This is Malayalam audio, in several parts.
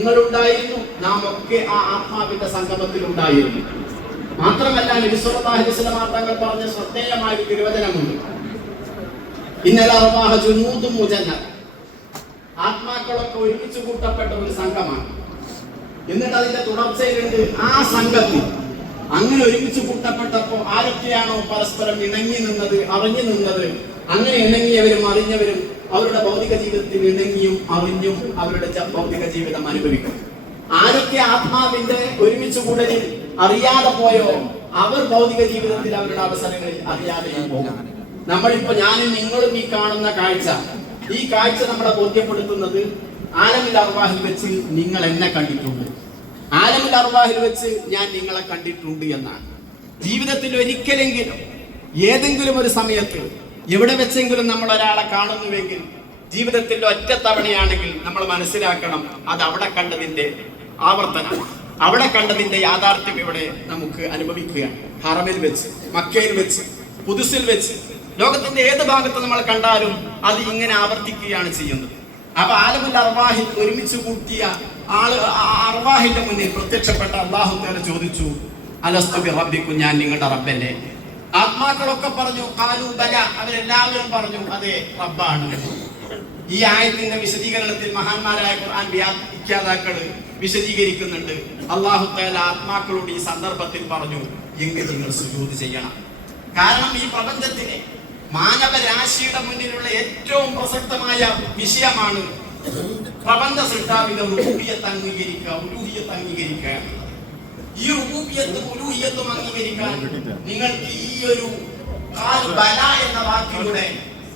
നിങ്ങളുണ്ടായിരുന്നു. നാം ഒക്കെ ആ ആത്മാവിന്റെ സംഗമത്തിൽ ഉണ്ടായിരുന്നു മാത്രമല്ല നബിസ്വല്ലാഹിസ്ലാം തങ്ങൾ പറഞ്ഞ ശ്രദ്ധേയമായ തിരുവചനമുണ്ട്. ഇന്നലെ മുജന്ന ആത്മാക്കളൊക്കെ ഒരുമിച്ച് കൂട്ടപ്പെട്ട ഒരു സംഘമാണ്. എന്നിട്ട് അതിന്റെ തുടർച്ചയിലുണ്ട് ആ സംഘത്തിൽ. അങ്ങനെ ഒരുമിച്ച് കൂട്ടപ്പെട്ടപ്പോ ആരൊക്കെയാണോ പരസ്പരം ഇണങ്ങി നിന്നത് അറിഞ്ഞു നിന്നത് അങ്ങനെ ഇണങ്ങിയവരും അറിഞ്ഞവരും അവരുടെ ഭൗതിക ജീവിതത്തിൽ ഇണങ്ങിയും അറിഞ്ഞും അവരുടെ ഭൗതിക ജീവിതം അനുഭവിക്കും. ആരൊക്കെ ആത്മാവിന്റെ ഒരുമിച്ച് കൂടലിൽ അറിയാതെ പോയോ അവർ ഭൗതിക ജീവിതത്തിൽ അവരുടെ അവസരങ്ങളിൽ അറിയാതെയും പോകും. നമ്മളിപ്പോ ഞാനും നിങ്ങളും ഈ കാണുന്ന കാഴ്ച. ഈ കാഴ്ച നമ്മളെ ബോധ്യപ്പെടുത്തുന്നത് ആലമിൽ അർവാഹിൽ വെച്ച് നിങ്ങൾ എന്നെ കണ്ടിട്ടുണ്ട്. ആലമിൽ അർവാഹിൽ വെച്ച് ഞാൻ നിങ്ങളെ കണ്ടിട്ടുണ്ട് എന്നാണ്. ജീവിതത്തിൽ ഒരിക്കലെങ്കിലും ഏതെങ്കിലും ഒരു സമയത്ത് എവിടെ വെച്ചെങ്കിലും നമ്മൾ ഒരാളെ കാണുന്നുവെങ്കിൽ ജീവിതത്തിന്റെ ഒറ്റ തവണയാണെങ്കിൽ നമ്മൾ മനസ്സിലാക്കണം അത് അവിടെ കണ്ടതിന്റെ ആവർത്തനം. അവിടെ കണ്ടതിന്റെ യാഥാർത്ഥ്യം ഇവിടെ നമുക്ക് അനുഭവിക്കുകയാണ്. ഹറമിൽ വെച്ച് മക്കയിൽ വെച്ച് പുതുസിൽ വെച്ച് ലോകത്തിന്റെ ഏത് ഭാഗത്ത് നമ്മൾ കണ്ടാലും അത് ഇങ്ങനെ ആവർത്തിക്കുകയാണ് ചെയ്യുന്നത്. അപ്പൊ ആലമുൽ അർവാഹിൽ ഒരുമിച്ച് കൂട്ടിയ ആൾ അർവാഹിന്റെ മുന്നിൽ പ്രത്യക്ഷപ്പെട്ട അള്ളാഹു തആല ചോദിച്ചു അലസ്തു റബ്ബിക്കും ഞാൻ നിങ്ങളുടെ റബ്ബല്ലേ? ആത്മാക്കളൊക്കെ പറഞ്ഞു കാലു ബല. അവരെല്ലാവരും പറഞ്ഞു അതെ റബ്ബാണ്. ഈ ആയത്തിന്റെ വിശദീകരണത്തിൽ മഹാന്മാരായ ഖുർആൻ വ്യാഖ്യാതാക്കൾ വിശദീകരിക്കുന്നുണ്ട്. അള്ളാഹു തആല ആത്മാക്കളോട് ഈ സന്ദർഭത്തിൽ പറഞ്ഞു എങ്കിൽ നിങ്ങൾ സുജൂദ് ചെയ്യണം. കാരണം ഈ പ്രപഞ്ചത്തിന് മാനവരാശിയുടെ മുന്നിലുള്ള ഏറ്റവും പ്രസക്തമായ വിഷയമാണ് പ്രപഞ്ച റുബൂബിയത്ത് അംഗീകരിക്കുക ഉലൂഹിയത്ത് അംഗീകരിക്കുക എന്നുള്ളത്. ഈ റുബൂബിയത്തും ഉലൂഹിയത്തും അംഗീകരിക്കാൻ നിങ്ങൾക്ക് ഈ ഒരു ബല എന്ന വാക്കിലൂടെ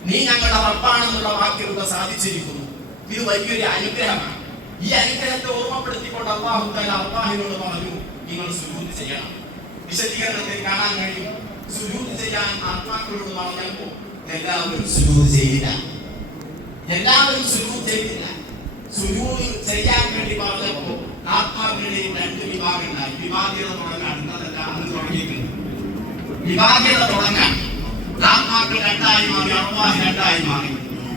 നീ ഞങ്ങളുടെ റബ്ബാണെന്നുള്ള വാക്കിലൂടെ സാധിച്ചിരിക്കുന്നു. ഇത് വലിയൊരു അനുഗ്രഹമാണ്. ഈ അനുഗ്രഹത്തെ ഓർമ്മപ്പെടുത്തിക്കൊണ്ട് അള്ളാഹു തല അള്ളാഹിനോട് പറഞ്ഞു നിങ്ങൾ സുജൂദ് ചെയ്യണം. വിശദീകരണത്തിൽ കാണാൻ കഴിയും. സുജൂദ് ചെയ്യാൻ ആത്മാക്കളോട് പറഞ്ഞപ്പോൾ എല്ലാവരും സുജൂദ് ചെയ്യില്ല. എല്ലാവരും സുജൂദ് ചെയ്തില്ല സുരൂത് ചെയ്യാൻ വേണ്ടി പറഞ്ഞപ്പോൾ ആത്മാക്കളെയും രണ്ട് വിഭാഗം തുടങ്ങാൻ ഇന്നതല്ല അന്ന് തുടങ്ങിയിട്ടുണ്ട് വിഭാഗീയത തുടങ്ങാൻ ആത്മാക്കൾ രണ്ടായി മാറി അറുവാഹി രണ്ടായി മാറി.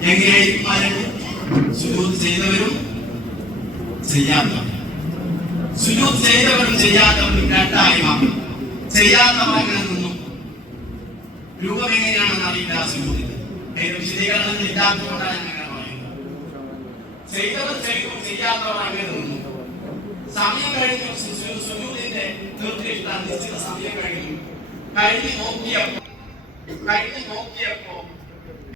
എങ്ങനെയായിരിക്കും ആ ചെയ്തവരും ചെയ്യാത്തവരും. സുജൂത് ചെയ്തവരും ചെയ്യാത്തവരും രണ്ടായി മാറി. ചെയ്യാത്തവർ അങ്ങനെ നിന്നു രൂപം എങ്ങനെയാണെന്ന് അറിയില്ല ആ സുജൂദിന്റെ അതിന് വിശദീകരണങ്ങൾ ഇല്ലാത്തതുകൊണ്ടാണ് ഞാൻ അങ്ങനെ പറയുന്നത്. ചെയ്തവർ ചെയ്തു ചെയ്യാത്തവർ അങ്ങനെ നിന്നു. സമയം കഴിഞ്ഞു സു- സുജൂദിന്റെ നിർദ്ദിഷ്ട നിശ്ചിത സമയം കഴിഞ്ഞു. കഴിഞ്ഞ് നോക്കിയപ്പോ കഴിഞ്ഞ് നോക്കിയപ്പോ